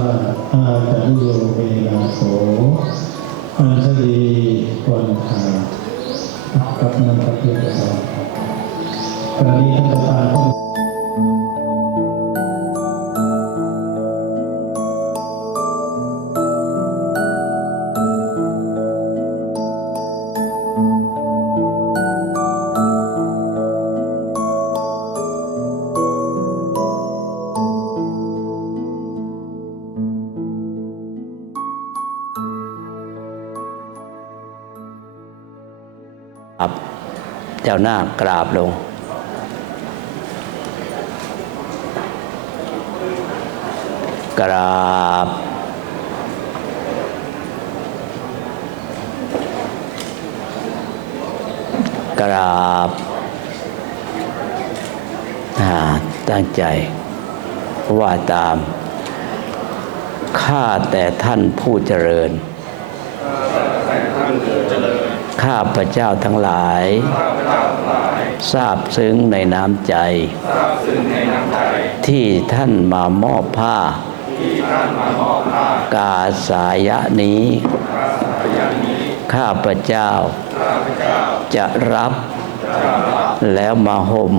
ว่าอาจารโยเวลาโสอันสลีวันทากับนันทเพียรประณีท่านประธาน หน้ากราบลง กราบ กราบอ่าตั้งใจว่าตาม ข้าแต่ท่านผู้เจริญ ข้าพระเจ้าทั้งหลาย ทราบซึ้งในน้ำใจ ที่ท่านมามอบผ้ากาสายะนี้ ข้าพระเจ้า จะรับแล้วมาห่ม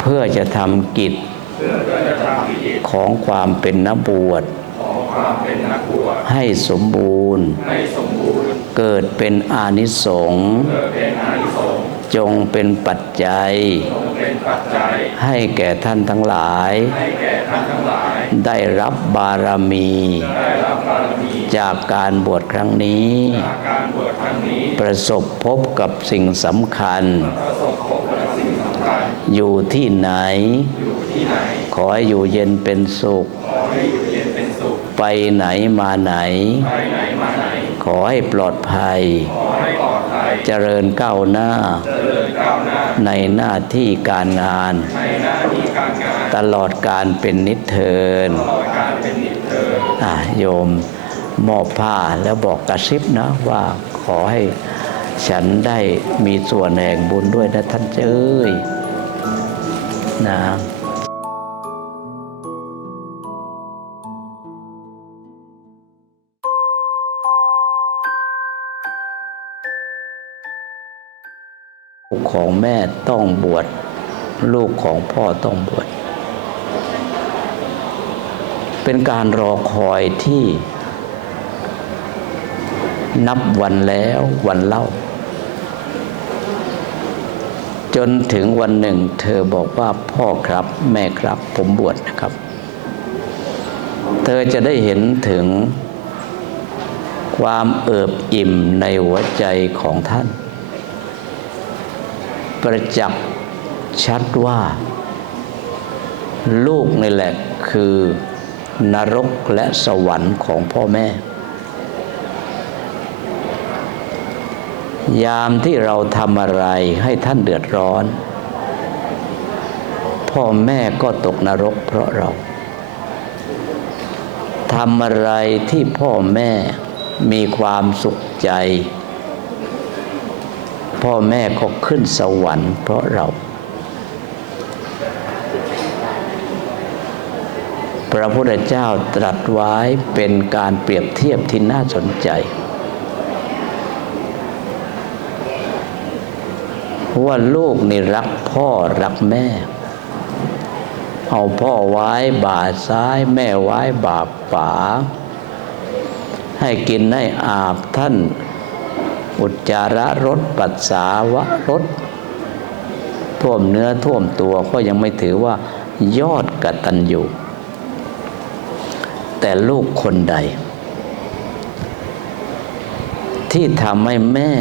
เพื่อจะทำกิจของความเป็นนักบวชให้สมบูรณ์ เกิดเป็นอานิสงส์ จงเป็นปัจจัย ให้แก่ท่านทั้งหลาย ได้รับบารมี จากการบวชครั้งนี้ ประสบพบกับสิ่งสำคัญ อยู่ที่ไหน ขอให้อยู่เย็นเป็นสุข ไปไหนมาไหน ขอให้ปลอดภัย เจริญก้าวหน้า ในหน้าที่การงาน ตลอดการเป็นนิเทินโยมมอบผ้าแล้วบอกกระซิบนะว่าขอให้ฉันได้มีส่วนแห่งบุญด้วยนะท่านเจ้ยนะ ลูกของแม่ต้องบวช ลูกของพ่อต้องบวช เป็นการรอคอยที่ นับวันแล้ววันเล่า จนถึงวันหนึ่ง เธอบอกว่าพ่อครับ แม่ครับ ผมบวชนะครับ เธอจะได้เห็นถึงความเอิบอิ่มในหัวใจของท่าน ประจักษ์ชัดว่า ลูกนี่แหละคือนรกและสวรรค์ของพ่อแม่ ยามที่เราทำอะไรให้ท่านเดือดร้อน พ่อแม่ก็ตกนรกเพราะเราทำอะไรที่พ่อแม่มีความสุขใจ พ่อแม่ก็ขึ้นสวรรค์เพราะเรา พระพุทธเจ้าตรัสไว้เป็นการเปรียบเทียบที่น่าสนใจ ว่าลูกนี่รักพ่อรักแม่ เอาพ่อไว้บ่าซ้ายแม่ไว้บาขวาให้กินให้อาบท่าน อุจจาระรสปัสสาวะรสท่วมเนื้อท่วมตัวก็ยังไม่ถือว่ายอดกตัญญูแต่ลูกคนใด ที่ทำให้แม่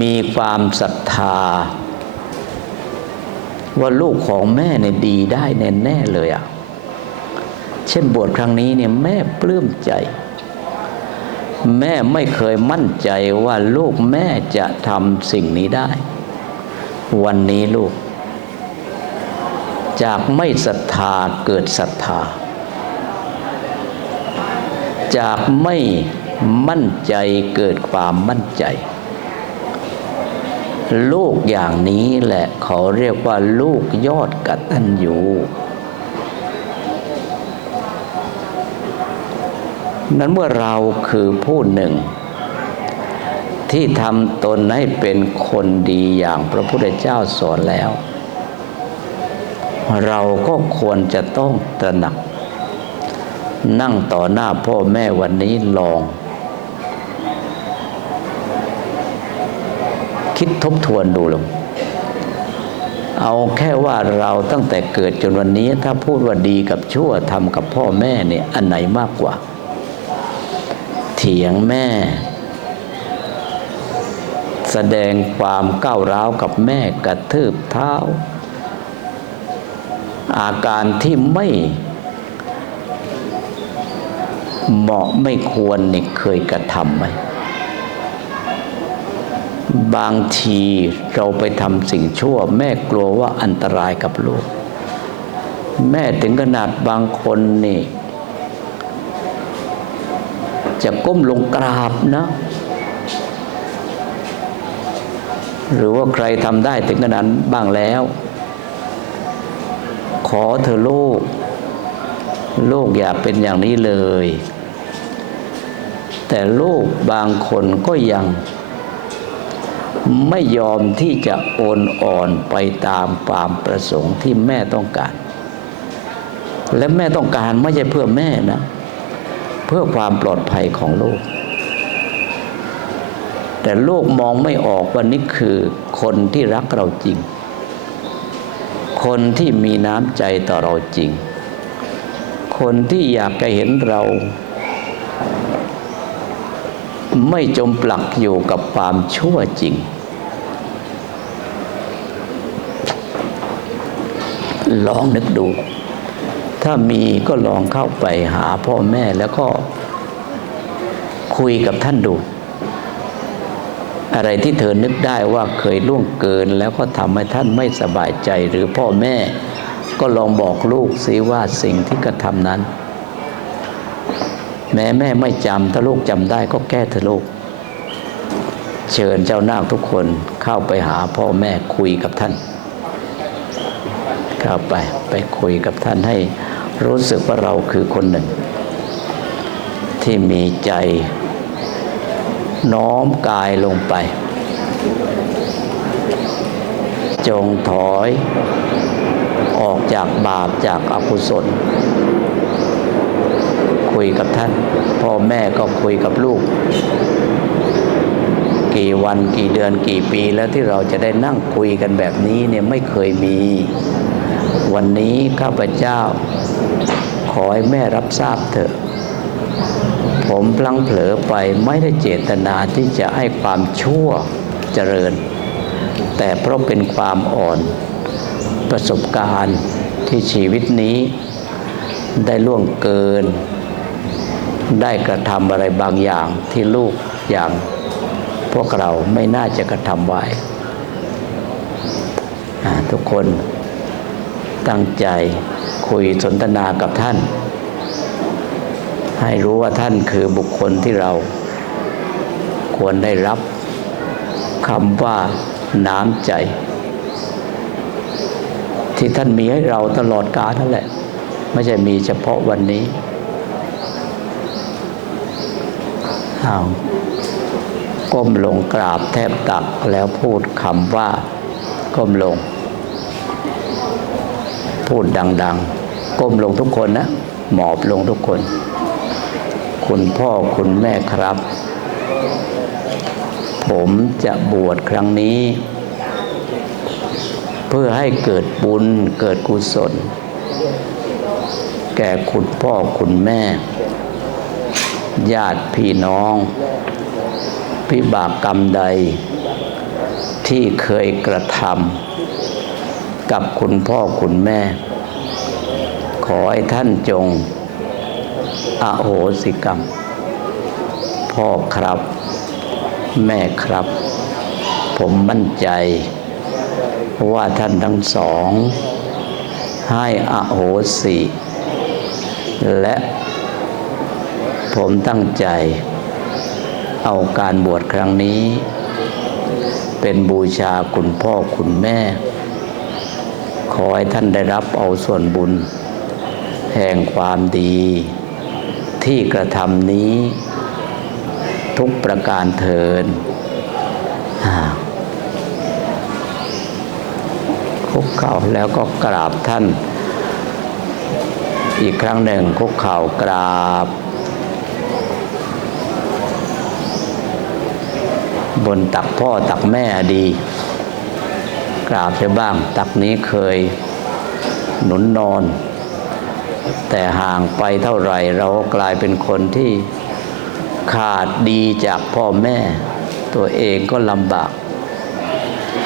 มีความศรัทธา ว่าลูกของแม่เนี่ยดีได้แน่ๆเลยอะ่ะ เช่นบวชครั้งนี้เนี่ยแม่ปลื้มใจ แม่ไม่เคยมั่นใจว่าลูกแม่จะทำสิ่งนี้ได้ วันนี้ลูก จากไม่ศรัทธาเกิดศรัทธา จากไม่มั่นใจเกิดความมั่นใจ ลูกอย่างนี้แหละเขาเรียกว่าลูกยอดกตัญญู นั้นเมื่อเราคือผู้หนึ่ง ที่ทำตนให้เป็นคนดีอย่างพระพุทธเจ้าสอนแล้ว เราก็ควรจะต้องตระหนัก นั่งต่อหน้าพ่อแม่วันนี้ลอง คิดทบทวนดูลงเอาแค่ว่าเราตั้งแต่เกิดจนวันนี้ถ้าพูดว่าดีกับชั่วทำกับพ่อแม่เนี่ยอันไหนมากกว่า เถียงแม่ แสดงความก้าวร้าวกับแม่กระทืบเท้า อาการที่ไม่เหมาะไม่ควรนี่เคยกระทำไหมบางทีเราไปทำสิ่งชั่ว แม่กลัวว่าอันตรายกับลูก แม่ถึงขนาดบางคนนี่ จะก้มลงกราบนะ หรือว่าใครทำได้ถึงขนาดบ้างแล้ว ขอเธอะลูกลูกอย่าเป็นอย่างนี้เลย แต่ลูกบางคนก็ยังไม่ยอมที่จะโอนอ่อนไปตามความประสงค์ที่แม่ต้องการ และแม่ต้องการไม่ใช่เพื่อแม่นะ เพื่อความปลอดภัยของลูก แต่ลูกมองไม่ออกว่านี่คือคนที่รักเราจริง คนที่มีน้ำใจต่อเราจริง คนที่อยากจะเห็นเรา ไม่จมปลักอยู่กับความชั่วจริง ลองนึกดู ถ้ามีก็ลองเข้าไปหาพ่อแม่แล้วก็คุยกับท่านดู อะไรที่เธอนึกได้ว่าเคยล่วงเกิน แล้วก็ทำให้ท่านไม่สบายใจหรือพ่อแม่ ก็ลองบอกลูกสิว่าสิ่งที่กระทำนั้น แม้แม่ไม่จำถ้าลูกจำได้ก็แก้เถอลูก เชิญเจ้านาคทุกคนเข้าไปหาพ่อแม่คุยกับท่าน เข้าไปไปคุยกับท่านให้ รู้สึกว่าเราคือคนหนึ่ง ที่มีใจน้อมกายลงไป จงถอยออกจากบาปจากอกุศล คุยกับท่าน พ่อแม่ก็คุยกับลูก กี่วันกี่เดือนกี่ปีแล้วที่เราจะได้นั่งคุยกันแบบนี้เนี่ยไม่เคยมี วันนี้ข้าพเจ้า ขอให้แม่รับทราบเถอะ ผมพลังเผลอไปไม่ได้เจตนาที่จะให้ความชั่วเจริญ แต่เพราะเป็นความอ่อนประสบการณ์ที่ชีวิตนี้ ได้ล่วงเกิน ได้กระทำอะไรบางอย่างที่ลูกอย่างพวกเราไม่น่าจะกระทำไว้ทุกคน ตั้งใจคุยสนทนากับท่าน ให้รู้ว่าท่านคือบุคคลที่เราควรได้รับคำว่าน้ำใจ ที่ท่านมีให้เราตลอดกาลนั่นแหละ ไม่ใช่มีเฉพาะวันนี้อาก้มลงกราบแทบตักแล้วพูดคำว่าก้มลง พูดดัง ๆ ก้มลงทุกคนนะ หมอบลงทุกคน คุณพ่อคุณแม่ครับ ผมจะบวชครั้งนี้ เพื่อให้เกิดบุญเกิดกุศล แก่คุณพ่อคุณแม่ ญาติพี่น้อง พิบากกรรมใดที่เคยกระทำ กับคุณพ่อคุณแม่ ขอให้ท่านจง อโหสิกรรม พ่อครับ แม่ครับ ผมมั่นใจ ว่าท่านทั้งสอง ให้อโหสิ และผมตั้งใจ เอาการบวชครั้งนี้ เป็นบูชาคุณพ่อคุณแม่ ขอให้ท่านได้รับเอาส่วนบุญ แห่งความดี ที่กระทำนี้ ทุกประการเทินคุกเข่าแล้วก็กราบท่าน อีกครั้งหนึ่งคุกเข่ากราบบนตักพ่อตักแม่ดี กราบไปบ้าง ตักนี้เคยหนุนนอน แต่ห่างไปเท่าไหร่ เราก็กลายเป็นคนที่ขาดดีจากพ่อแม่ ตัวเองก็ลำบาก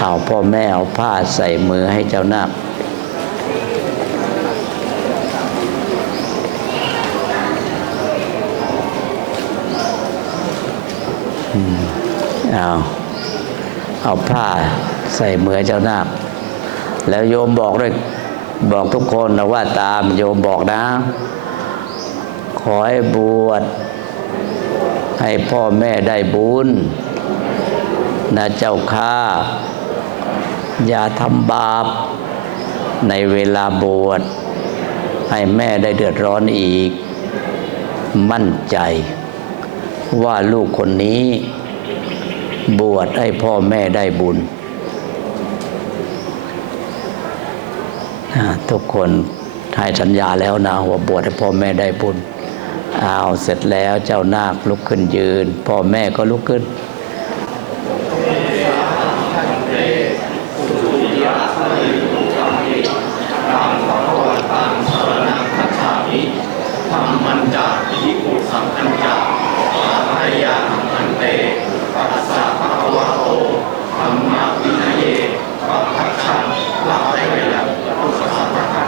เอาพ่อแม่เอาผ้าใส่มือให้เจ้านาคเอาเอาผ้า ใส่เหมือเจ้านาคแล้วโยมบอกด้วยบอกทุกคนนะว่าตามโยมบอกนะ ขอให้บวชให้พ่อแม่ได้บุญนะเจ้าข้าอย่าทำบาปในเวลาบวชให้แม่ได้เดือดร้อนอีก มั่นใจ ว่าลูกคนนี้ บวชให้พ่อแม่ได้บุญอ่า ทุกคนให้สัญญาแล้วนะว่าบวชให้พ่อแม่ได้บุญเอาเสร็จแล้วเจ้านาคลุกขึ้นยืน พ่อแม่ก็ลุกขึ้น ธรรมันจะอิปุสังคัญจะอาหายาหันเตปัสสะภะคะวะโตธรรมะวินัยเยปัพพัชชังละไตเวลปุสสะภะคะ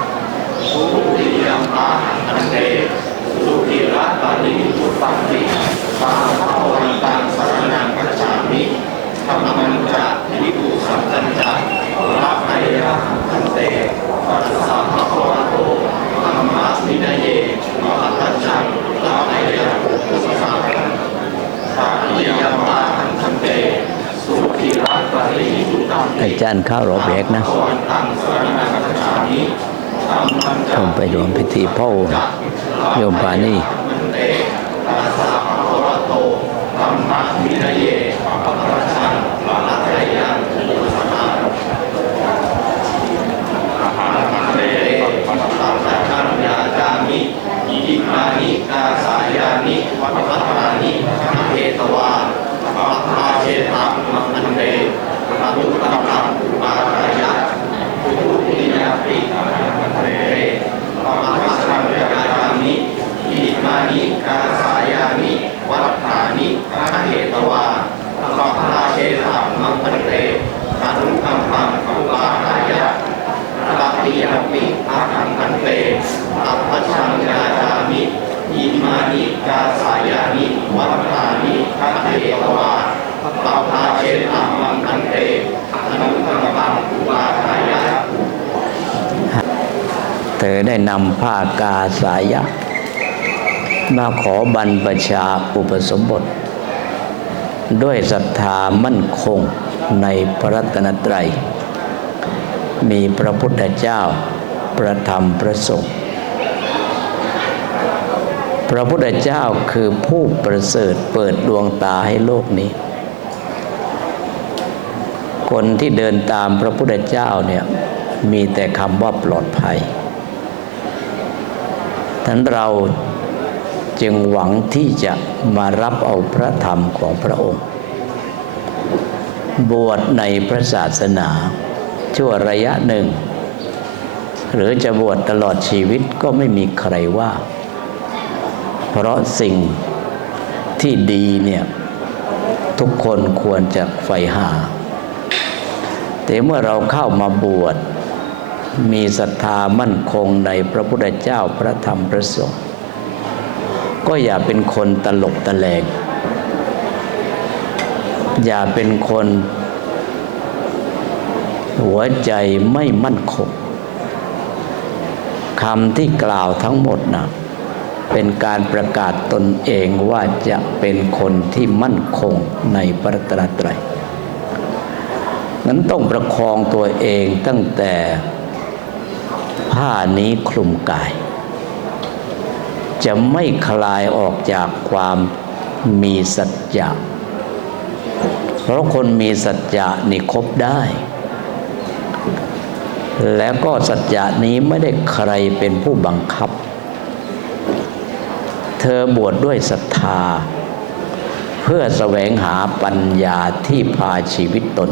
สุติยัมปาหันเตสุติระปานิพุตตังติปาภะคะวันตังสรณังคัจฉามิธรรมันจะอิปุสังคัญจะละไตยาหันเตปัสสะภะคะวะโตธรรมะวินัยเยปัพพัชชังละไตเวลปุสสะภะคะ ปาริยามาหันเตสุขีรัตปริสุตัง อาจารย์ข้าวรอเบรกนะ วันตังสรณังคัจฉามิธรรมัญ ชมไปรวมพิธีพ่อโยมปานี่ มันเตตัสสะภะคะวะโตธรรมะวินัยเยปะปะระชังละละไตยังอุปสมะอาหารมันเตปัปปะระชังยาจามิอิทิมานิกาสายานิวัฏวัฏานิมเหตวาปะปาเชตังมันเตปะตุตังตังอุปาทายะอุทุติยาปิมันเตปะมะสังยาจามิอิทิมานิกาสายานิวัฏฐานิมเหตวาปะปาเชตังมันเตปะตุตังตังอุปาทายะ ปฏิยามิอาหังคันเตอัปปชังยาจามิอิมานิกาสายานิวัฏฐานิคัเทตวาปาภาเชตังมังคันเตอนุตังปังอุปาทายะ เธ อได้นำผ้ากาสายะ มาขอบรรพชาอุปสมบท ด้วยศรัทธามั่นคงในพระรัตนตรัย มีพระพุทธเจ้าประธรรมประสงค์พระพุทธเจ้าคือผู้ประเสริฐเปิดดวงตาให้โลกนี้ คนที่เดินตามพระพุทธเจ้าเนี่ยมีแต่คำว่าปลอดภัย ท่านเราจึงหวังที่จะมารับเอาพระธรรมของพระองค์ บวชในพระศาสนา ชั่วระยะหนึ่ง หรือจะบวชตลอดชีวิตก็ไม่มีใครว่า เพราะสิ่งที่ดีเนี่ย ทุกคนควรจะใฝ่หา แต่เมื่อเราเข้ามาบวช มีศรัทธามั่นคงในพระพุทธเจ้าพระธรรมพระสงฆ์ก็อย่าเป็นคนตลกตะแลง อย่าเป็นคน หัวใจไม่มั่นคงคำที่กล่าวทั้งหมดนะเป็นการประกาศตนเองว่าจะเป็นคนที่มั่นคงในพระตรตรัยนั้นต้องประคองตัวเองตั้งแต่ ผ้านี้คลุมกาย จะไม่คลายออกจากความมีสัจจะ เพราะคนมีสัจจะนี่คบได้ แล้วก็สัจจะนี้ไม่ได้ใครเป็นผู้บังคับ เธอบวชดด้วยศรัทธา เพื่อแสวงหาปัญญาที่พาชีวิตตน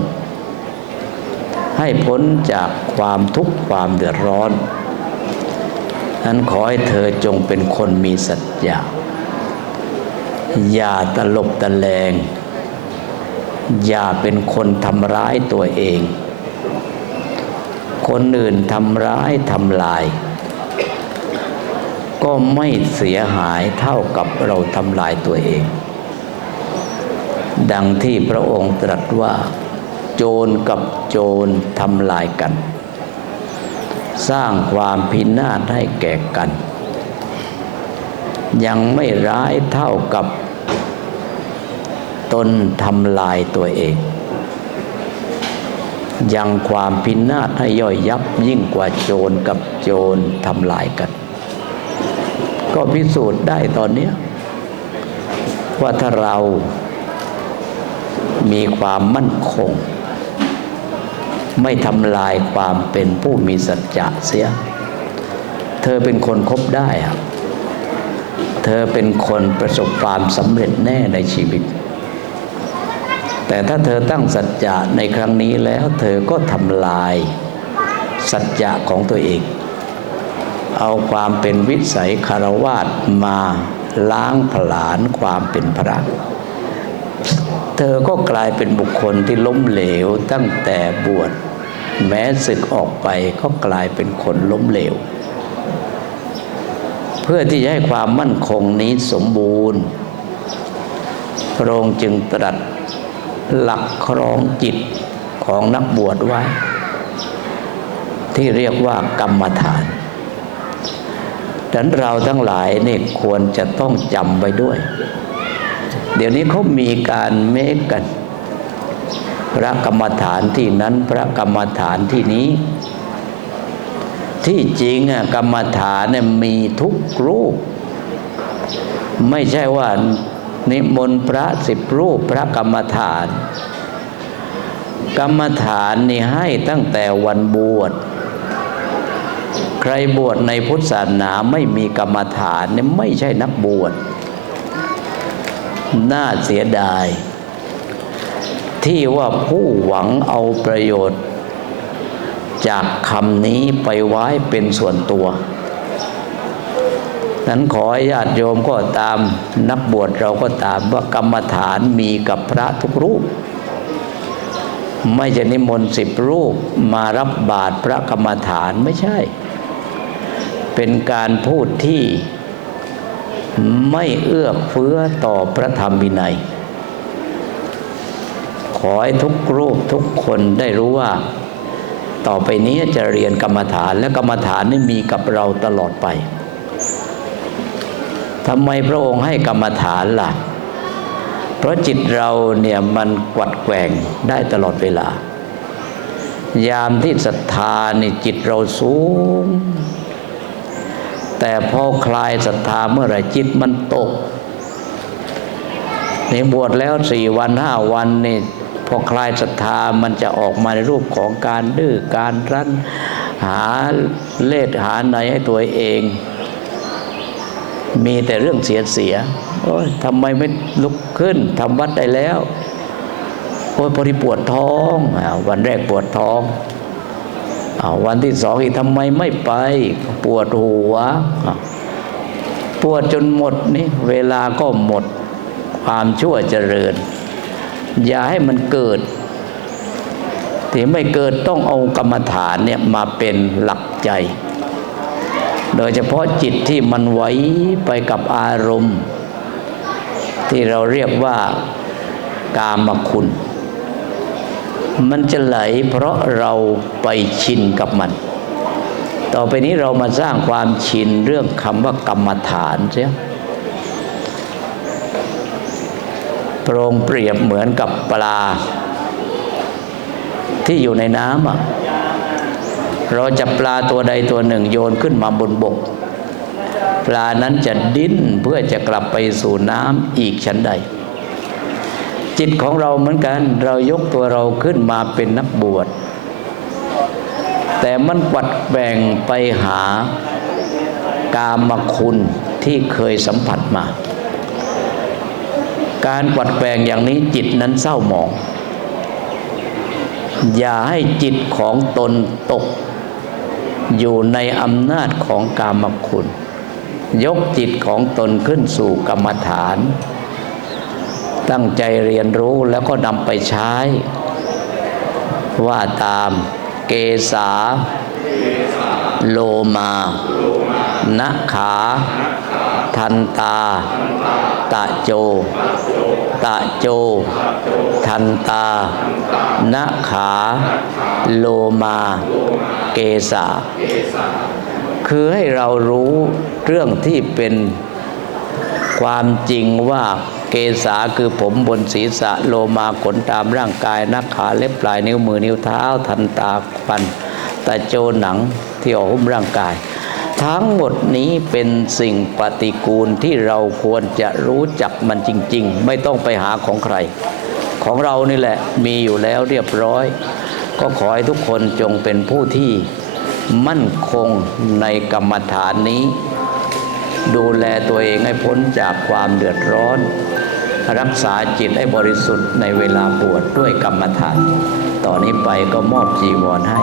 ให้พ้นจากความทุกข์ความเดือดร้อน นั้นขอให้เธอจงเป็นคนมีสัจจะอย่าตลบตะแลง อย่าเป็นคนทำร้ายตัวเอง คนอื่นทำร้ายทำลาย ก็ไม่เสียหายเท่ากับเราทำลายตัวเอง ดังที่พระองค์ตรัสว่า โจรกับโจรทำลายกัน สร้างความพินาศให้แก่กัน ยังไม่ร้ายเท่ากับตนทำลายตัวเอง ยังความพินาศให้ย่อยยับยิ่งกว่าโจรกับโจรทำลายกัน ก็พิสูจน์ได้ตอนนี้ว่าถ้าเรามีความมั่นคง ไม่ทำลายความเป็นผู้มีสัจจะเสีย เธอเป็นคนคบได้เธอเป็นคนประสบความสำเร็จแน่ในชีวิต แต่ถ้าเธอตั้งสัจจะในครั้งนี้แล้ว เธอก็ทำลายสัจจะของตัวเอง เอาความเป็นวิสัยคารวาสมาล้างผลาญความเป็นพระ เธอก็กลายเป็นบุคคลที่ล้มเหลวตั้งแต่บวชแม้ศึกออกไปก็กลายเป็นคนล้มเหลว เพื่อที่จะให้ความมั่นคงนี้สมบูรณ์ พระองค์จึงตรัสหลักครองจิตของนักบวชไว้ ที่เรียกว่ากรรมฐานดังนั้นเราทั้งหลายนี่ควรจะต้องจำไว้ด้วย เดี๋ยวนี้เขามีการเมคกัน พระกรรมฐานที่นั้นพระกรรมฐานที่นี้ ที่จริงอะกรรมฐานเนี่ยมีทุกรูป ไม่ใช่ว่านิมนต์พระสิบรูปพระกรรมฐาน กรรมฐานนี่ให้ตั้งแต่วันบวชใครบวชในพุทธศาสนาไม่มีกรรมฐานเนี่ยไม่ใช่นักบวช น่าเสียดาย ที่ว่าผู้หวังเอาประโยชน์ จากคำนี้ไปไว้เป็นส่วนตัว นั้นขอญาติโยมก็ตามนักบวชเราก็ตามว่ากรรมฐานมีกับพระทุกรูป ไม่จะนิมนต์สิบรูปมารับบาตรพระกรรมฐานไม่ใช่ เป็นการพูดที่ ไม่เอื้อเฟื้อต่อพระธรรมวินัย ขอให้ทุกรูปทุกคนได้รู้ว่า ต่อไปนี้จะเรียนกรรมฐานและกรรมฐานนี่มีกับเราตลอดไปทำไมพระองค์ให้กรรมฐานล่ะ เพราะจิตเราเนี่ยมันกวัดแกว่งได้ตลอดเวลา ยามที่ศรัทธานี่จิตเราสูง แต่พอคลายศรัทธาเมื่อไหร่จิตมันตกนี่บวชแล้วสี่วันห้าวันนี่พอคลายศรัทธามันจะออกมาในรูปของการดื้อการรั้น หาเลสหาในให้ตัวเอง มีแต่เรื่องเสียเสียโอ้ยทำไมไม่ลุกขึ้นทำวัดได้แล้ว โอ้ยพอดีปวดท้อง วันแรกปวดท้อง วันที่สองอีกทำไมไม่ไป ปวดหัว ปวดจนหมดนี่เวลาก็หมดความชั่วเจริญ อย่าให้มันเกิดที่ไม่เกิดต้องเอากรรมฐานเนี่ยมาเป็นหลักใจ โดยเฉพาะจิตที่มันไหวไปกับอารมณ์ ที่เราเรียกว่ากามคุณ มันจะไหลเพราะเราไปชินกับมัน ต่อไปนี้เรามาสร้างความชินเรื่องคำว่ากรรมฐานเสียพรงเปรียบเหมือนกับปลา ที่อยู่ในน้ำเราจับปลาตัวใดตัวหนึ่งโยนขึ้นมาบนบก ปลานั้นจะดิ้นเพื่อจะกลับไปสู่น้ำอีกชั้นใด จิตของเราเหมือนกัน เรายกตัวเราขึ้นมาเป็นนักบวช แต่มันกวัดแบ่งไปหากามคุณที่เคยสัมผัสมา การกวัดแบ่งอย่างนี้จิตนั้นเศร้าหมอง อย่าให้จิตของตนตก อยู่ในอำนาจของกามคุณ ยกจิตของตนขึ้นสู่กรรมฐาน ตั้งใจเรียนรู้แล้วก็นำไปใช้ ว่าตามเกษาโลมานะขา ทันตา ตะโจ ตะโจ ทันตานะขา โลมา เกษาคือให้เรารู้เรื่องที่เป็นความจริงว่า เกษาคือผมบนศีรษะโลมาขนตามร่างกายนักขาเล็บปลายนิ้วมือนิ้วเท้าทันตาฟันตะโจหนังที่อหุ้มร่างกาย ทั้งหมดนี้เป็นสิ่งปฏิกูลที่เราควรจะรู้จักมันจริง ๆ ไม่ต้องไปหาของใคร ของเรานี่แหละมีอยู่แล้วเรียบร้อย ก็ขอให้ทุกคนจงเป็นผู้ที่มั่นคงในกรรมฐานนี้ ดูแลตัวเองให้พ้นจากความเดือดร้อน รักษาจิตให้บริสุทธิ์ในเวลาปวดด้วยกรรมฐาน ต่อนนี้ไปก็มอบจีวรให้